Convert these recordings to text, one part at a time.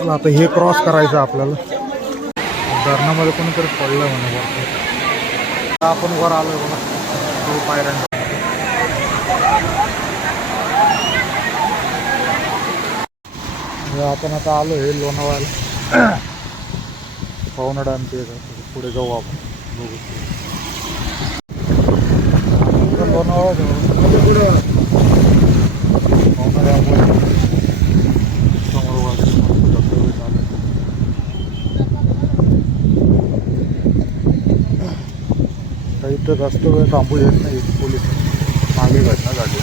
चला आता हे क्रॉस करायचं आपल्याला. धरणामध्ये कोणीतरी पडलं म्हणे वरती. आपण वर आलोय बघा. तो पायऱ्यांचा. आपण आता आलो हे लोणावळ्याला. पाहुणा डॅम ते पुढे जाऊ आपण. बघू. लोणावळा लोणावळा जाऊ पुढे पवना डॅम समोर वाटतं मस्त धबधबे चालू आहेत. काही इथं जास्त वेळ थांबू येत नाही पोलीस मागे घटना झाली.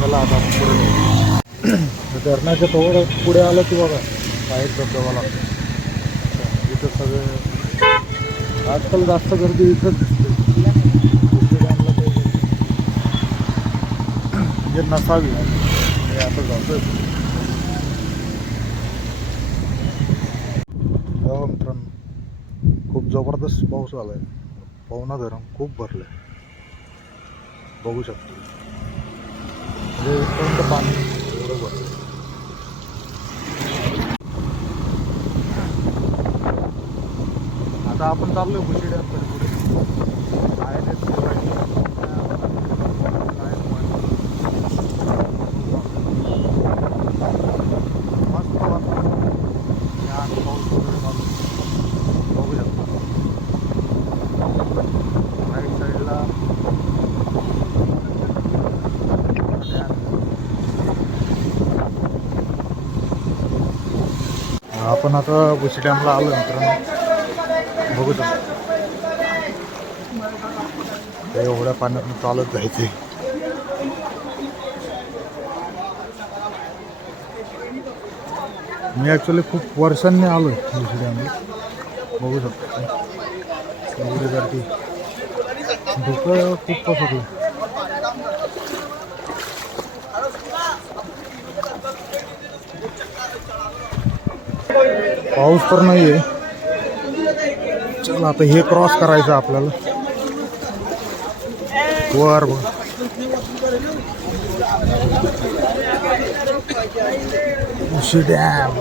चला आता पुढे धरणाच्या तोवर पुढे आलं की बघा बाहेर धबधबा लागतो. इथं सगळे आजकाल जास्त गर्दी इथंच दिसते. म्हणजे नसावी. हे आता जातोय हो मित्रांनो खूप जबरदस्त पाऊस आला आहे पवना धरण खूप भरलं आहे बघू शकतो. म्हणजे इथपर्यंत पाणी एवढं भरलंय. आता आपण चाललोय भुशी डॅमकडे पुढे आहे ते शिवाजी. आहे पाणी. मस्त वाटतं. या पाऊस वगैरे चालू आहे. बघू शकता राईट साईडला आपण आता बुशी डॅमला आलो मित्रांनो. बघू शकतो. ते एवढ्या पाण्यातून चालत जायचे मी ॲक्च्युली खूप वर्षांनी आलो आहे बुशी डॅमला. बघू शकतो. एवढी गर्दी. धुकं खूप पसरलं. पाऊस तर नाही आहे चला आता हे क्रॉस करायचं आपल्याला. वर बघ उशी डॅम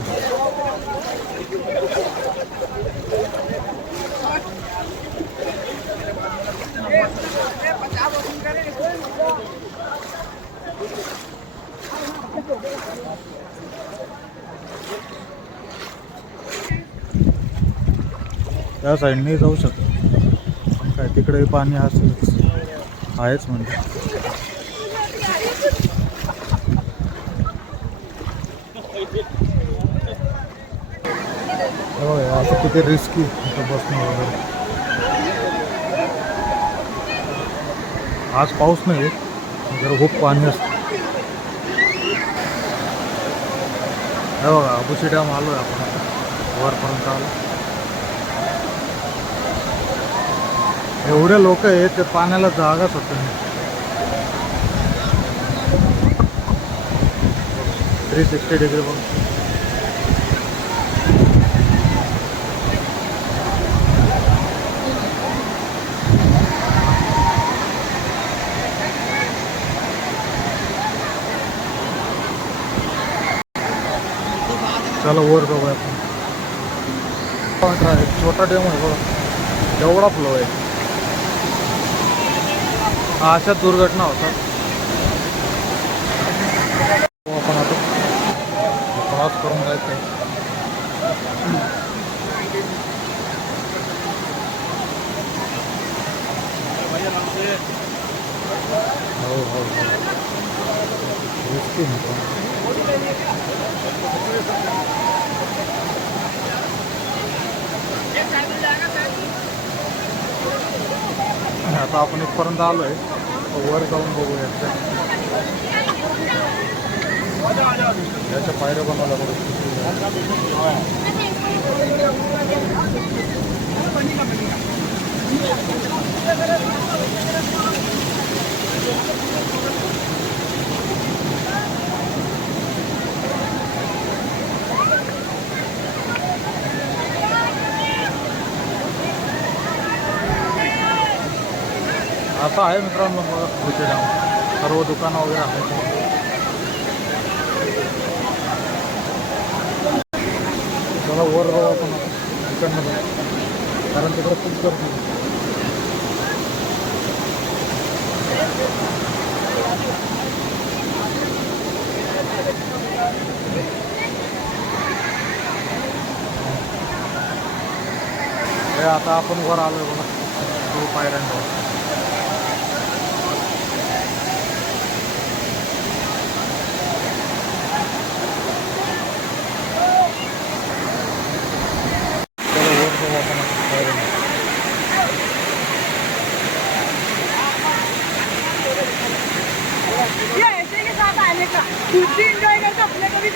त्या साईडने जाऊ शकतो. पण काय तिकडे पाणी असेलच. आहेच म्हणजे. हो, असं किती रिस्की बसणं वगैरे. आज पाऊस नाही जर खूप पाणी असतं. हे बघा अबुशी डॅम आलो आहे आपण. वरपर्यंत आलो. एवढे लोक आहेत ते पाण्याला जागाच होत नाही. थ्री सिक्स्टी डिग्री बघ. चला वर जाऊया आपण. छोटा डॅम आहे बघा. एवढा फ्लो आहे. अशा दुर्घटना होतात. आपण आता क्रॉस करून जायचं आहे हो हो आता आपण इथपर्यंत आलो आहे वर जाऊन बघूया. याच्या पायऱ्या बनवायला बघू असं आहे मित्रांनो बघा भुते सर्व दुकानं वगैरे आहेत. वर जाऊ आपण दुकानमध्ये. कारण तिकडे खूप गर्दी हे आता आपण वर आलोय बघा तो पायऱ्यांवर चलो वर जाऊ आपण आता पायऱ्यांवर. ये ऐसे के साथ आने का खुद भी इंजॉय करते अपने को भी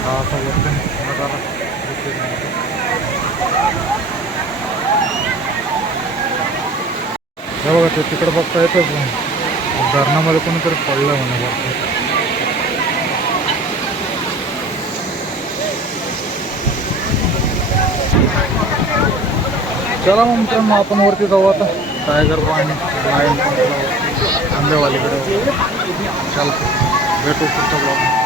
हा असा नजारा हे बघा ते तिकडं बघता येतच नाही धरणामध्ये कोणीतरी पडलं म्हणे वरती चला मग मित्रांनो आपण वरती जाऊ आता. टायगर पॉईंट लायन आंबेवालीकडे. चालतं भेटू पुढच्या ब्लॉग